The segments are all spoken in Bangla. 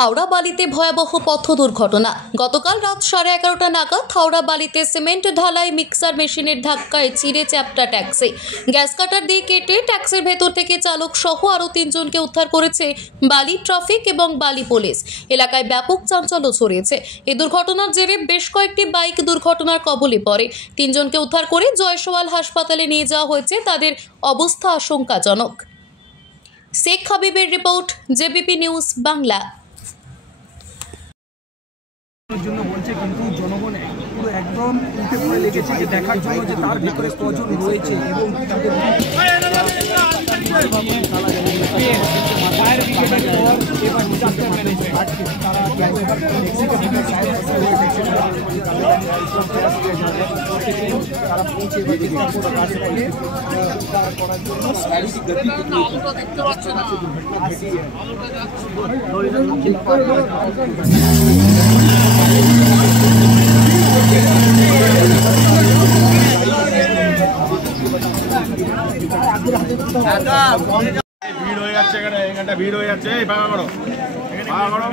হাওড়া বালিতে ভয়াবহ পথ দুর্ঘটনা। গতকাল রাত 11:30টা নাগাদ হাওড়া বালিতে সিমেন্ট ঢালাই মিক্সার মেশিনের ধাক্কায় চিড়ে চ্যাপ্টা ট্যাক্সি। গ্যাস কাটার দিয়ে কেটে ট্যাক্সির ভেতর থেকে চালক সহ আরও 3 জনকে উদ্ধার করেছে বালি ট্রাফিক এবং বালি পুলিশ। এলাকায় ব্যাপক চাঞ্চল্য ছড়িয়েছে। এই দুর্ঘটনার জেরে বেশ কয়েকটি বাইক দুর্ঘটনার কবলে পড়ে। 3 জনকে উদ্ধার করে জয়সওয়াল হাসপাতালে নিয়ে যাওয়া হয়েছে। তাদের অবস্থা আশঙ্কাজনক। শেখ হাবিবের রিপোর্ট, জেবিপি নিউজ বাংলা। জন্য বলছে কিন্তু জনগণ পুরো একদম উঠে পড়ে লেগেছে যে দেখার জন্য যে তার ভিতরে কজন রয়েছে এবং ভিড় হয়ে যাচ্ছে, এখানটা ভিড় হয়ে যাচ্ছে। ফাঁকা করো, ফাঁকা করো।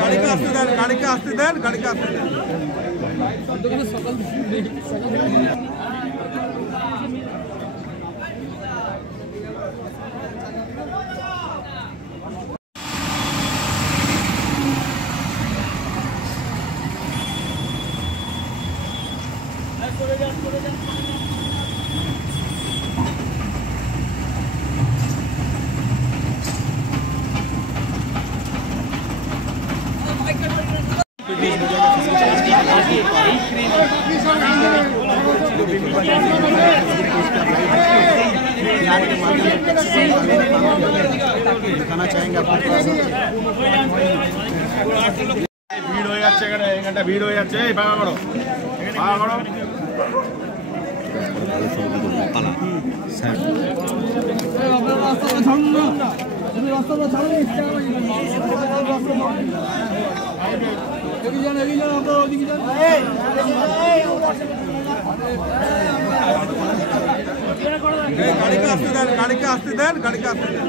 গাড়িকে আসতে দেন, গাড়িকে আসতে দেন, গাড়িকে আসতে দেন। दिखाना चाहेंगे आपको। भीड़ हो जाচ্ছে, এখানটা ভিড় হয়ে যাচ্ছে। ফাঁকা করো, ফাঁকা করো। গাড়িকে আসতে দেন, গাড়িকে আসতে দেন, গাড়িকে আসতে দেন।